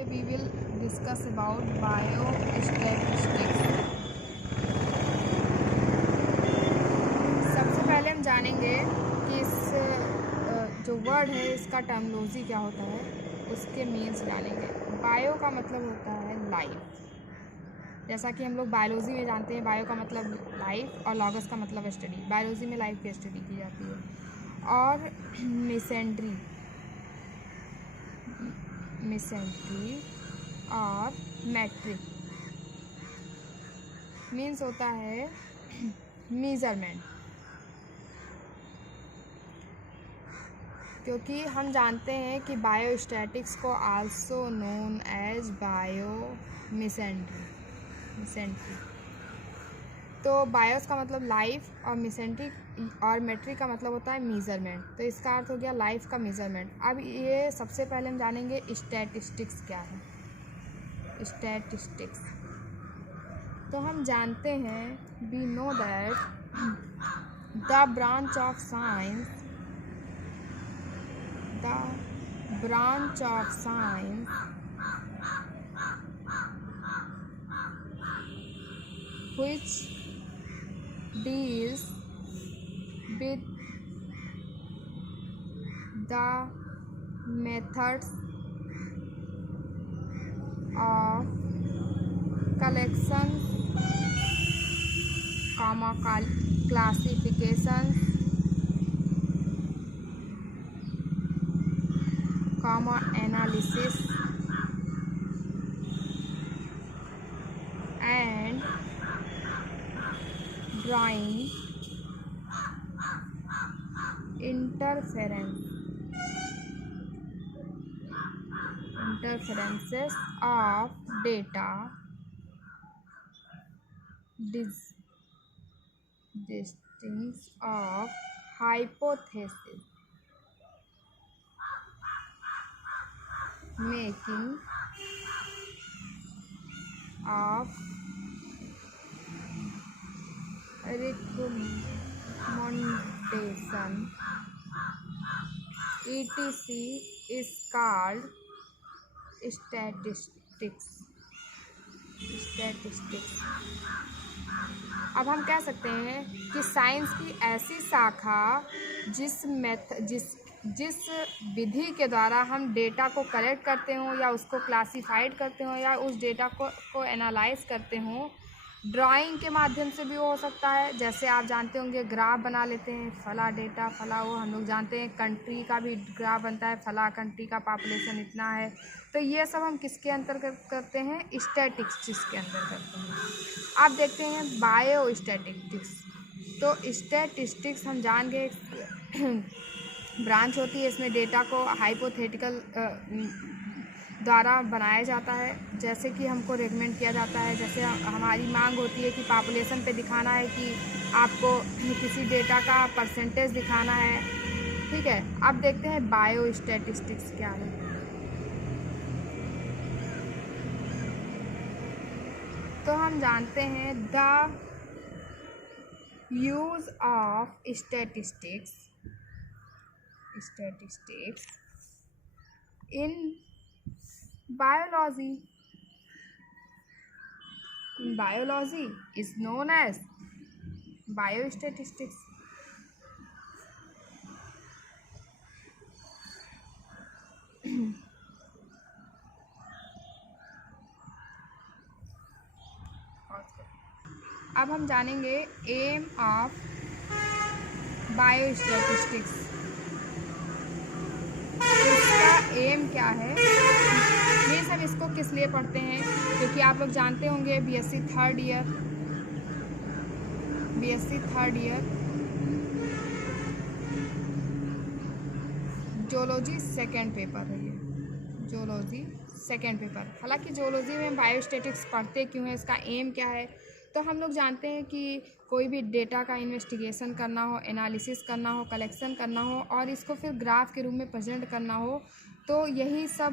Today we will discuss about biostatistics. सबसे पहले हम जानेंगे कि इस जो वर्ड है इसका टर्मिनोलॉजी क्या होता है, उसके मीन्स जानेंगे। बायो का मतलब होता है लाइफ, जैसा कि हम लोग बायोलॉजी में जानते हैं। बायो का मतलब लाइफ और लॉगस का मतलब स्टडी। बायोलॉजी में लाइफ की स्टडी की जाती है। और मिसेंट्री और मैट्रिक मीन्स होता है मेजरमेंट, क्योंकि हम जानते हैं कि बायोस्टैटिक्स को आल्सो नोन एज मिसेंट्री। तो बायोस का मतलब लाइफ और मिसेंट्रिक और मेट्रिक का मतलब होता है मेजरमेंट। तो इसका अर्थ हो गया लाइफ का मेजरमेंट। अब ये सबसे पहले हम जानेंगे स्टैटिस्टिक्स क्या है। स्टैटिस्टिक्स तो हम जानते हैं, we know that the branch of science which deals with the methods of collection, classification, analysis and drawing interferences of data, distinctions of hypothesis, making of recommendation, etc. is called statistics। अब हम कह सकते हैं कि science की ऐसी शाखा जिस विधि के द्वारा हम डेटा को कलेक्ट करते हों या उसको क्लासिफाइड करते हों या उस डेटा को एनालाइज करते हों, ड्राइंग के माध्यम से भी हो सकता है। जैसे आप जानते होंगे ग्राफ बना लेते हैं, फला डेटा फला, वो हम लोग जानते हैं। कंट्री का भी ग्राफ बनता है, फला कंट्री का पॉपुलेशन इतना है। तो ये सब हम किसके अंतर्गत करते हैं? स्टैटिस्टिक्स के अंदर करते हैं। आप देखते हैं बायोस्टैटिस्टिक्स। तो स्टैटिस्टिक्स हम जान गए ब्रांच होती है, इसमें डेटा को हाइपोथेटिकल द्वारा बनाया जाता है। जैसे कि हमको रेकमेंड किया जाता है, जैसे हमारी मांग होती है कि पॉपुलेशन पे दिखाना है कि आपको किसी डेटा का परसेंटेज दिखाना है, ठीक है। अब देखते हैं बायोस्टैटिस्टिक्स क्या है। तो हम जानते हैं the use of statistics in biology is known as biostatistics। अब हम जानेंगे एम ऑफ बायोस्टैटिस्टिक्स। इसका एम क्या है? ये सब इसको किस लिए पढ़ते हैं? क्योंकि आप लोग जानते होंगे BSc third year zoology second paper है ये, जोलॉजी सेकेंड पेपर। हालांकि जोलॉजी में बायोस्टैटिक्स पढ़ते क्यों है, इसका एम क्या है? तो हम लोग जानते हैं कि कोई भी डेटा का इन्वेस्टिगेशन करना हो, एनालिसिस करना हो, कलेक्शन करना हो और इसको फिर ग्राफ के रूप में प्रेजेंट करना हो, तो यही सब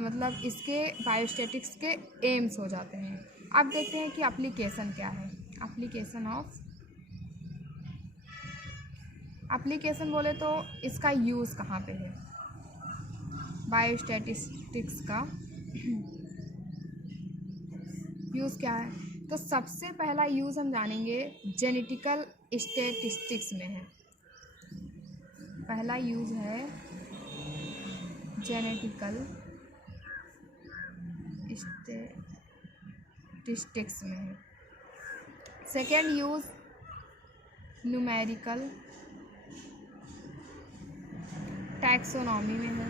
मतलब इसके बायोस्टैटिक्स के एम्स हो जाते हैं। अब देखते हैं कि एप्लीकेशन क्या है। एप्लीकेशन बोले तो इसका यूज़ कहाँ पे है? बायोस्टैटिस्टिक्स का यूज़ क्या है? तो सबसे पहला यूज़ हम जानेंगे जेनेटिकल स्टैटिस्टिक्स में है। पहला यूज़ है जेनेटिकल स्टैटिस्टिक्स में है। सेकेंड यूज़ न्यूमेरिकल टैक्सोनॉमी में है।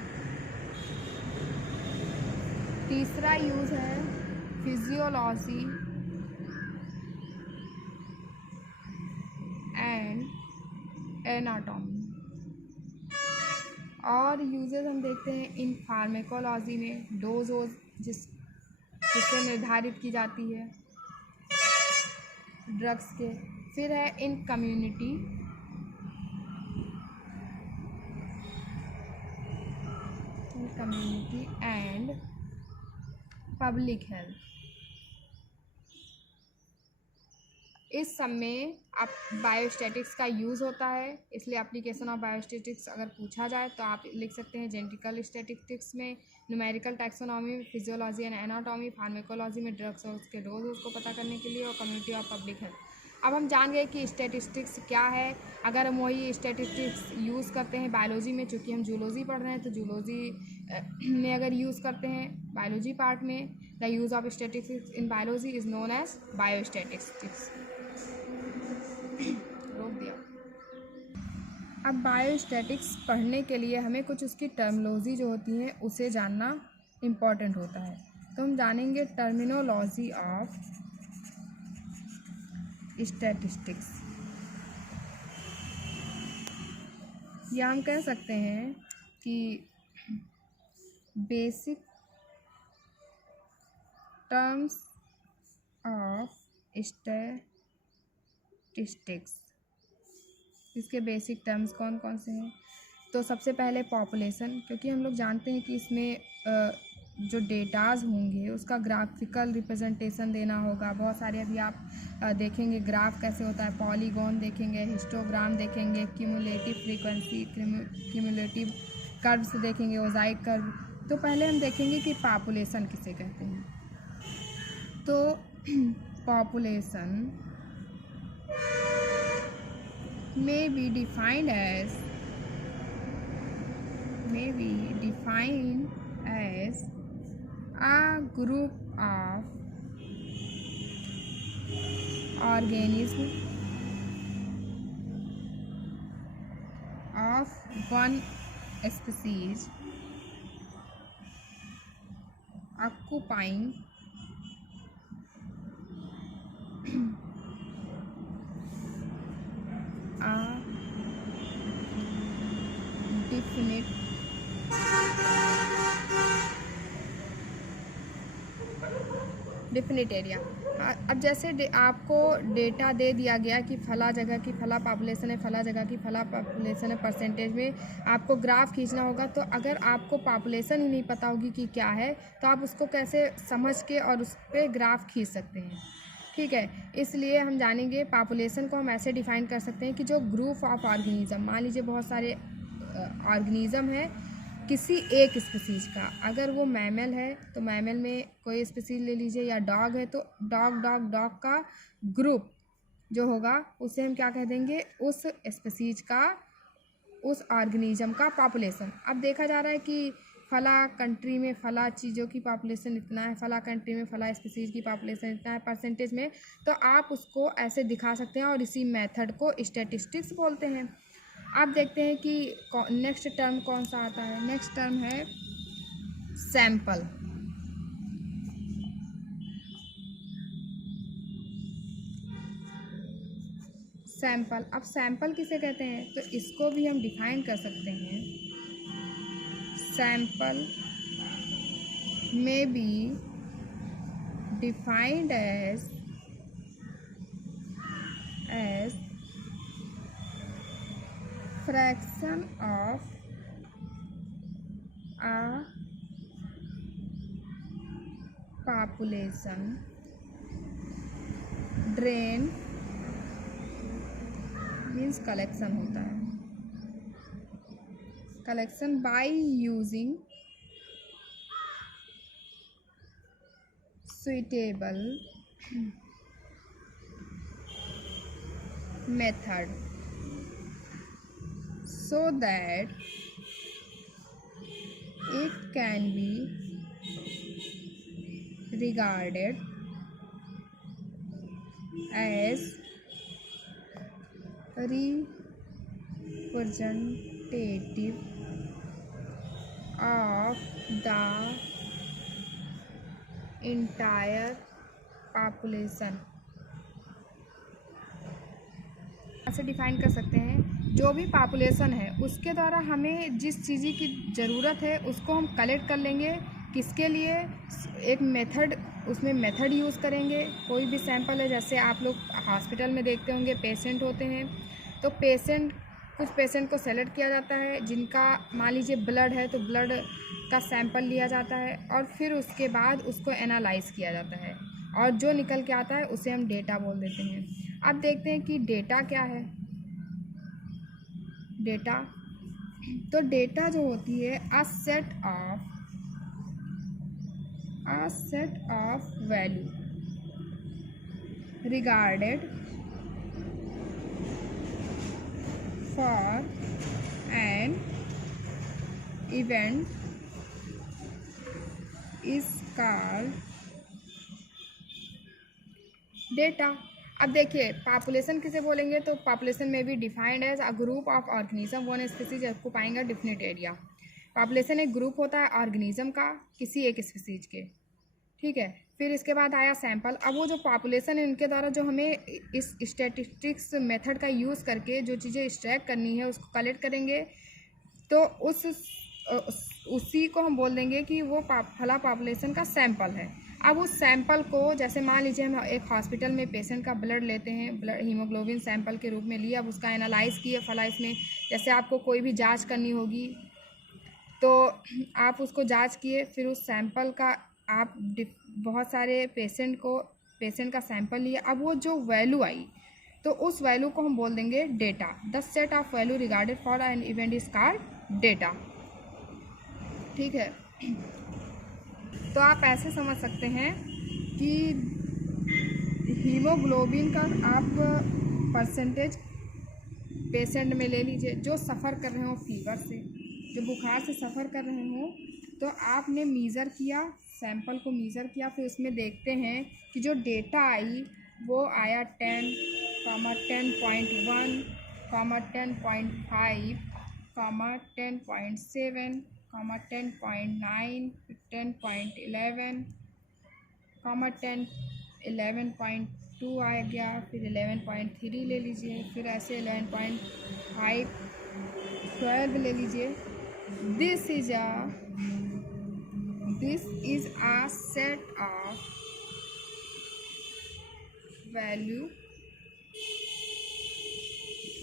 तीसरा यूज़ है फिजियोलॉजी एंड एनाटॉमी। और यूजेस हम देखते हैं इन फार्मेकोलॉजी में, डोज जिससे निर्धारित की जाती है ड्रग्स के। फिर है इन कम्युनिटी एंड पब्लिक हेल्थ। इस सब में आप बायोस्टैटिक्स का यूज़ होता है, इसलिए एप्लीकेशन ऑफ बायोस्टैटिक्स अगर पूछा जाए तो आप लिख सकते हैं जेनेटिकल स्टैटिस्टिक्स में, न्यूमेरिकल टैक्सोनॉमी में, फिजियोलॉजी एंड एनाटॉमी, फार्मेकोलॉजी में ड्रग्स और उसके डोज उसको पता करने के लिए, और कम्युनिटी ऑफ पब्लिक हेल्थ। अब हम जान गए कि स्टैटिस्टिक्स क्या है। अगर हम वही स्टैटिस्टिक्स यूज़ करते हैं बायोलॉजी में, चूँकि हम जूलॉजी पढ़ रहे हैं तो जूलॉजी में अगर यूज़ करते हैं बायोलॉजी पार्ट में, the use of statistics in biology is known as biostatistics. रोक दिया। अब बायोस्टैटिक्स पढ़ने के लिए हमें कुछ उसकी टर्मिनोलॉजी जो होती है उसे जानना इम्पॉर्टेंट होता है। तो हम जानेंगे टर्मिनोलॉजी ऑफ स्टैटिस्टिक्स, या हम कह सकते हैं कि बेसिक टर्म्स ऑफ स्टैटिस्टिक्स। इसके बेसिक टर्म्स कौन कौन से हैं? तो सबसे पहले पॉपुलेशन, क्योंकि हम लोग जानते हैं कि इसमें जो डेटाज होंगे उसका ग्राफिकल रिप्रेजेंटेशन देना होगा। बहुत सारे अभी आप देखेंगे ग्राफ कैसे होता है, पॉलीगॉन देखेंगे, हिस्टोग्राम देखेंगे, क्यूमुलेटिव फ्रीक्वेंसी, क्यूमुलेटिव कर्व्स देखेंगे, मोज़ाइक कर्व। तो पहले हम देखेंगे कि पॉपुलेशन किसे कहते हैं। तो population may be defined as a group of organisms of one species occupying a definite area. अब जैसे आपको डेटा दे दिया गया कि फला जगह की फला पॉपुलेशन है, फला जगह की फला पॉपुलेशन है, परसेंटेज में आपको ग्राफ खींचना होगा। तो अगर आपको पॉपुलेशन ही नहीं पता होगी कि क्या है, तो आप उसको कैसे समझ के और उस पर ग्राफ खींच सकते हैं? ठीक है, इसलिए हम जानेंगे पॉपुलेशन को हम ऐसे डिफाइन कर सकते हैं कि जो ग्रुप ऑफ ऑर्गेनिज्म, मान लीजिए बहुत सारे ऑर्गेनिज्म है किसी एक स्पीसीज का। अगर वो मैमल है तो मैमल में कोई स्पीसीज ले लीजिए, या डॉग है तो डॉग का ग्रुप जो होगा उसे हम क्या कह देंगे, उस स्पीसीज का, उस ऑर्गेनिज्म का पॉपुलेशन। अब देखा जा रहा है कि फला कंट्री में फला चीज़ों की पॉपुलेशन इतना है, फला कंट्री में फला स्पीसीज की पॉपुलेशन इतना है परसेंटेज में, तो आप उसको ऐसे दिखा सकते हैं और इसी मेथड को स्टैटिस्टिक्स बोलते हैं। आप देखते हैं कि नेक्स्ट टर्म कौन सा आता है। नेक्स्ट टर्म है सैंपल। सैंपल, अब सैंपल किसे कहते हैं, तो इसको भी हम डिफाइन कर सकते हैं। सैंपल में be defined as fraction of a population drain means collection होता है, collection by using suitable method so that it can be regarded as representative of the entire population। ऐसे डिफाइन कर सकते हैं, जो भी पॉपुलेशन है उसके द्वारा हमें जिस चीज़ की ज़रूरत है उसको हम कलेक्ट कर लेंगे। किसके लिए? एक मेथड, उसमें मेथड यूज़ करेंगे। कोई भी सैंपल है, जैसे आप लोग हॉस्पिटल में देखते होंगे पेशेंट होते हैं, तो कुछ पेशेंट को सेलेक्ट किया जाता है जिनका मान लीजिए ब्लड है, तो ब्लड का सैंपल लिया जाता है और फिर उसके बाद उसको एनालाइज किया जाता है और जो निकल के आता है उसे हम डेटा बोल देते हैं। अब देखते हैं कि डेटा क्या है। डेटा, तो डेटा जो होती है a set of value regarded for an event is called data. अब देखिए पॉपुलेशन किसे बोलेंगे, तो पॉपुलेशन में भी defined as a group of organism one species occupying a definite area. Population एक ग्रुप होता है ऑर्गेनिज्म का किसी एक स्पीसीज के, ठीक है। फिर इसके बाद आया सैंपल। अब वो जो पॉपुलेशन है उनके द्वारा जो हमें इस स्टैटिस्टिक्स मेथड का यूज़ करके जो चीज़ें एक्सट्रैक्ट करनी है उसको कलेक्ट करेंगे, तो उसी को हम बोल देंगे कि वो फला पॉपुलेशन का सैंपल है। अब उस सैंपल को, जैसे मान लीजिए हम एक हॉस्पिटल में पेशेंट का ब्लड लेते हैं, ब्लड हीमोग्लोबिन सैंपल के रूप में लिया, अब उसका एनालाइज किए फला इसमें, जैसे आपको कोई भी जांच करनी होगी तो आप उसको जांच किए, फिर उस सैंपल का आप बहुत सारे पेशेंट का सैंपल लिया, अब वो जो वैल्यू आई तो उस वैल्यू को हम बोल देंगे data. The set of value regarded for an event is called data, ठीक है। तो आप ऐसे समझ सकते हैं कि हीमोग्लोबिन का आप परसेंटेज पेशेंट में ले लीजिए जो सफ़र कर रहे हो फीवर से, जो बुखार से सफ़र कर रहे हो, तो आपने मीज़र किया, सैंपल को मीज़र किया, फिर उसमें देखते हैं कि जो डेटा आई वो आया 10, 10.1, 10.5, 10.7, 10.9, 10.11, 11.2 आ गया, फिर 11.3 ले लीजिए, फिर ऐसे 11.5, 12 ले लीजिए। This is a set of value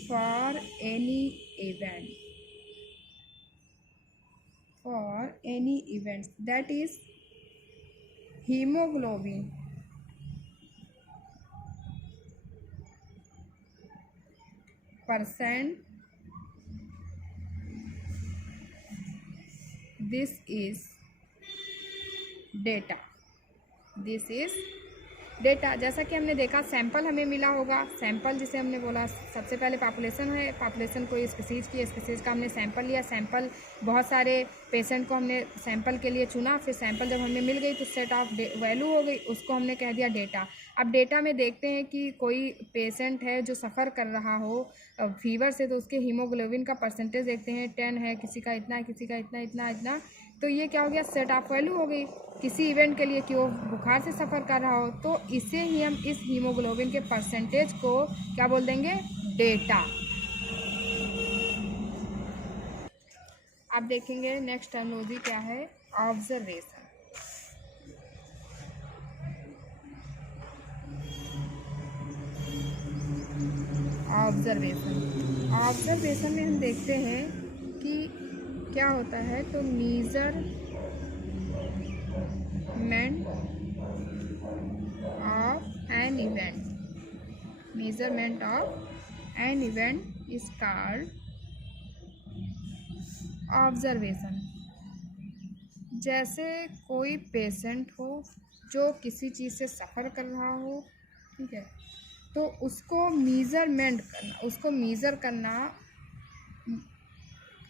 for any event, that is hemoglobin percent. This is data. जैसा कि हमने देखा सैंपल हमें मिला होगा, सैंपल जिसे हमने बोला सबसे पहले पॉपुलेशन है, पॉपुलेशन कोई स्पीसीज का हमने सैंपल लिया, सैंपल बहुत सारे पेशेंट को हमने सैंपल के लिए चुना, फिर सैंपल जब हमें मिल गई तो सेट ऑफ वैल्यू हो गई, उसको हमने कह दिया डेटा। अब डेटा में देखते हैं कि कोई पेशेंट है जो सफ़र कर रहा हो फीवर से, तो उसके हीमोग्लोबिन का परसेंटेज देखते हैं 10 है, किसी का इतना है, किसी का इतना, तो ये क्या हो गया, सेट ऑफ वैल्यू हो गई किसी इवेंट के लिए कि वो बुखार से सफ़र कर रहा हो, तो इसे ही हम इस हीमोग्लोबिन के परसेंटेज को क्या बोल देंगे, डेटा। आप देखेंगे नेक्स्ट टर्मिनोलॉजी क्या है, ऑब्जर्वेशन। ऑब्जर्वेशन में हम देखते हैं कि क्या होता है, तो measurement of N event is called observation. जैसे कोई पेशेंट हो जो किसी चीज़ से सफ़र कर रहा हो, ठीक है, तो उसको मीज़रमेंट करना, उसको मीज़र करना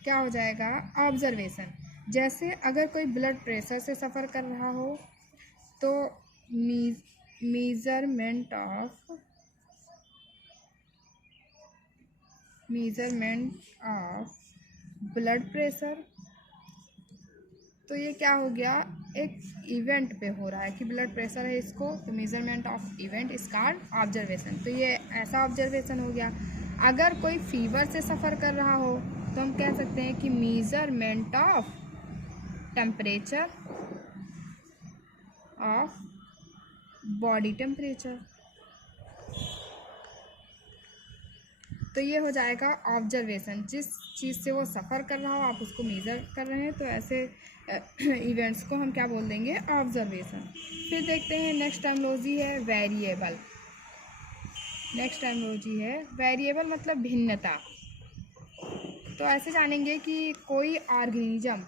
क्या हो जाएगा, ऑब्जर्वेशन। जैसे अगर कोई ब्लड प्रेशर से सफ़र कर रहा हो तो मीज़रमेंट ऑफ ब्लड प्रेशर, तो ये क्या हो गया, एक इवेंट पे हो रहा है कि ब्लड प्रेशर है इसको, तो measurement of event is called observation, तो ये ऐसा ऑब्जर्वेशन हो गया। अगर कोई फीवर से सफ़र कर रहा हो तो हम कह सकते हैं कि measurement of temperature of body temperature, तो ये हो जाएगा ऑब्जर्वेशन। जिस चीज़ से वो सफ़र कर रहा हो आप उसको मेज़र कर रहे हैं, तो ऐसे इवेंट्स को हम क्या बोल देंगे, ऑब्जर्वेशन। फिर देखते हैं नेक्स्ट टर्मिनोलॉजी है वेरिएबल। नेक्स्ट टर्मिनोलॉजी है वेरिएबल मतलब भिन्नता। तो ऐसे जानेंगे कि कोई ऑर्गेनिज्म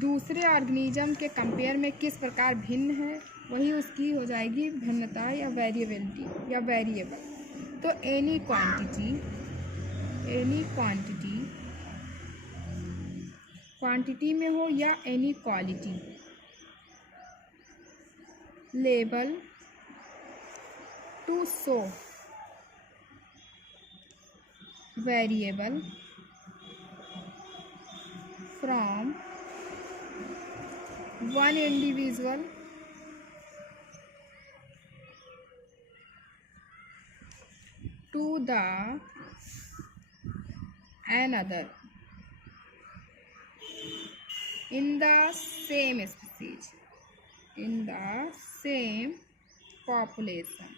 दूसरे ऑर्गेनिज्म के कंपेयर में किस प्रकार भिन्न है, वही उसकी हो जाएगी भिन्नता या वेरिएबिलिटी या वेरिएबल। तो एनी क्वांटिटी में हो या any quality, label to show variable from one individual to the another in the same species, in the same population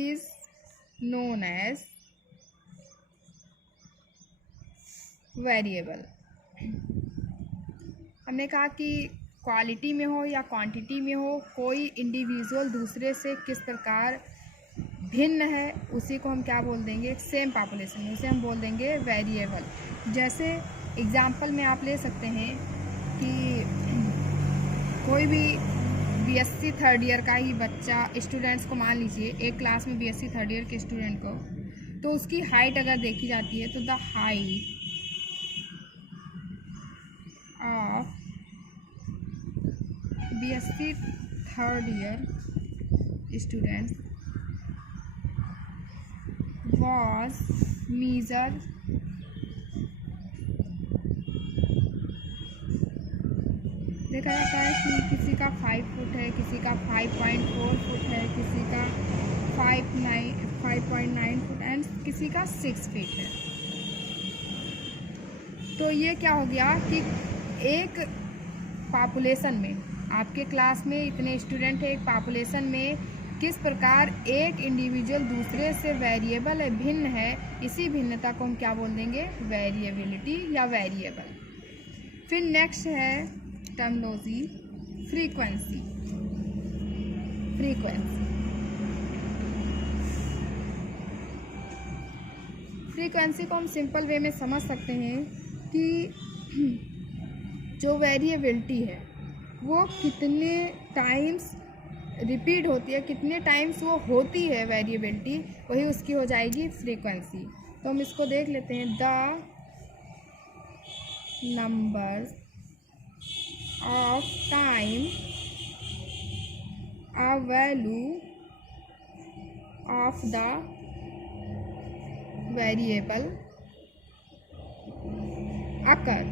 is known as variable। हमने कहा कि क्वालिटी में हो या क्वांटिटी में हो, कोई इंडिविजुअल दूसरे से किस प्रकार भिन्न है उसी को हम क्या बोल देंगे, सेम पॉपुलेशन में उसे हम बोल देंगे वेरिएबल। जैसे एग्जांपल में आप ले सकते हैं कि कोई भी बीएससी थर्ड ईयर का ही बच्चा, स्टूडेंट्स को मान लीजिए एक क्लास में बीएससी थर्ड ईयर के स्टूडेंट को, तो उसकी हाइट अगर देखी जाती है तो the height of BSc third year students was measured देखा जाता है कि किसी का 5 फुट है, किसी का 5.4 फुट है, किसी का 5.9 फुट एंड किसी का 6 फीट है। तो ये क्या हो गया कि एक पॉपुलेशन में, आपके क्लास में इतने स्टूडेंट है, एक पॉपुलेशन में किस प्रकार एक इंडिविजुअल दूसरे से वेरिएबल है, भिन्न है, इसी भिन्नता को हम क्या बोल देंगे, वेरिएबिलिटी या वेरिएबल। फिर नेक्स्ट है टर्मिनोलॉजी फ्रीक्वेंसी। फ्रीक्वेंसी को हम सिंपल वे में समझ सकते हैं कि जो वेरिएबिलिटी है वो कितने टाइम्स रिपीट होती है, कितने टाइम्स वो होती है वेरिएबिलिटी, वही उसकी हो जाएगी फ्रीक्वेंसी। तो हम इसको देख लेते हैं, the number of time a value of the variable occur,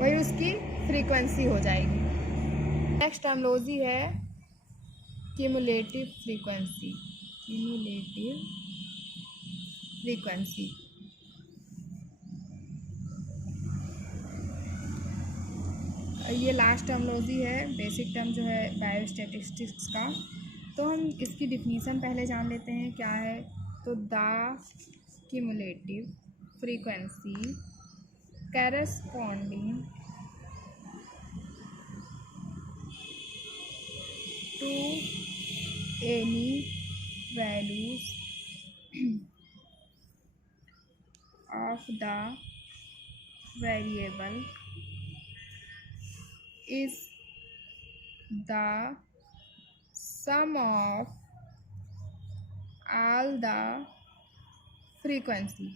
वही उसकी फ्रीक्वेंसी हो जाएगी। नेक्स्ट टर्मिनोलॉजी है क्यूमुलेटिव फ्रीक्वेंसी। ये लास्ट टर्मिनोलॉजी है, बेसिक टर्म जो है बायोस्टैटिस्टिक्स का। तो हम इसकी डिफिनीसन पहले जान लेते हैं क्या है। तो the cumulative frequency corresponding to any values of the variable is the sum of all the frequency।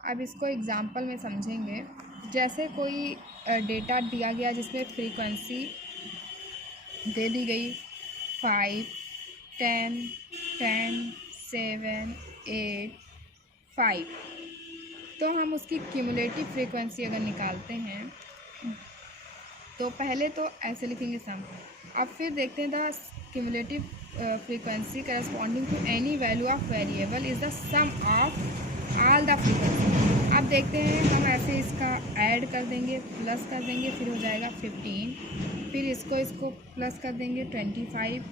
अब इसको एग्जांपल में समझेंगे। जैसे कोई डेटा दिया गया जिसमें फ्रीक्वेंसी दे दी गई 5, 10, 10, 7, 8, 5, तो हम उसकी क्यूमुलेटिव फ्रीक्वेंसी अगर निकालते हैं तो पहले तो ऐसे लिखेंगे सम। अब फिर देखते हैं the cumulative frequency corresponding to any value of variable is the sum of all the frequency. अब देखते हैं हम ऐसे इसका ऐड कर देंगे, प्लस कर देंगे, फिर हो जाएगा 15, फिर इसको प्लस कर देंगे 25,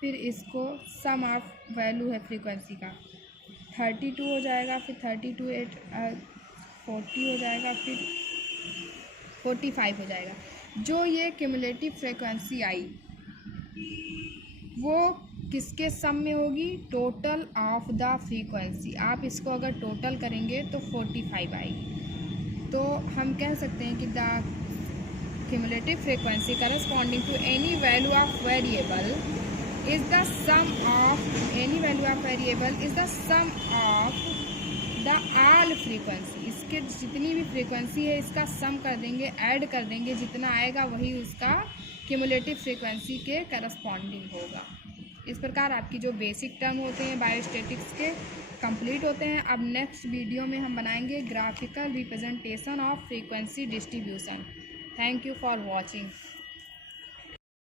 फिर इसको सम ऑफ वैल्यू है फ्रीक्वेंसी का 32 हो जाएगा, फिर 32 8 40 हो जाएगा, फिर 45 हो जाएगा। जो ये क्यूमुलेटिव फ्रीक्वेंसी आई वो किसके सम में होगी? Total of the frequency. आप इसको अगर टोटल करेंगे तो 45 आएगी। तो हम कह सकते हैं कि the cumulative frequency corresponding to any value of variable is the sum of any value of variable is the sum of the all frequency. इसके जितनी भी फ्रीक्वेंसी है इसका सम कर देंगे, ऐड कर देंगे, जितना आएगा वही उसका क्यूमुलेटिव फ्रीक्वेंसी के करस्पॉन्डिंग होगा। इस प्रकार आपकी जो बेसिक टर्म होते हैं बायोस्टैटिक्स के कंप्लीट होते हैं। अब नेक्स्ट वीडियो में हम बनाएंगे graphical representation of frequency distribution. Thank you for watching.